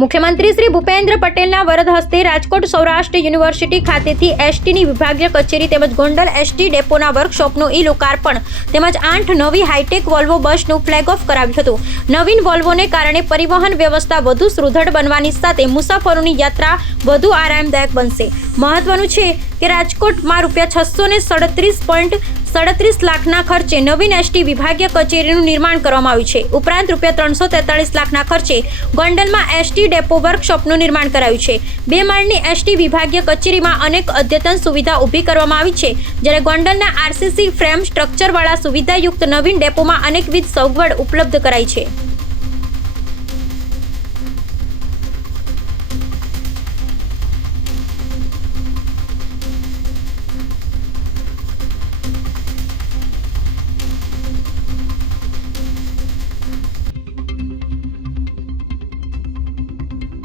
મુખ્યમંત્રી શ્રી ભૂપેન્દ્ર પટેલના વરદ હસ્તે રાજકોટ સૌરાષ્ટ્ર યુનિવર્સિટી ખાતેથી એસટીની વિભાગીય કચેરી તેમજ ગોંડલ એસટી ડેપોના વર્કશોપનું ઈ-લોકાર્પણ તેમજ 8 નવી હાઈટેક વોલ્વો બસનું ફ્લેગ ઓફ કરાવ્યું હતું. નવીન વોલ્વોને કારણે પરિવહન વ્યવસ્થા વધુ સુદૃઢ બનવાની સાથે મુસાફરોની યાત્રા વધુ આરામદાયક બનશે. મહત્વનું છે કે રાજકોટમાં ₹637.37 લાખના ખર્ચે નવીન એસટી વિભાગીય કચેરીનું નિર્માણ કરવામાં આવ્યું છે. ઉપરાંત ₹343 લાખના ખર્ચે ગોંડલમાં એસટી ડેપો વર્કશોપનું નિર્માણ કરાયું છે. 2 માળની એસટી વિભાગીય કચેરીમાં અનેક અદ્યતન સુવિધા ઊભી કરવામાં આવી છે, જ્યારે ગોંડલના આરસીસી ફ્રેમ સ્ટ્રક્ચરવાળા સુવિધાયુક્ત નવીન ડેપોમાં અનેકવિધ સગવડ ઉપલબ્ધ કરાઈ છે.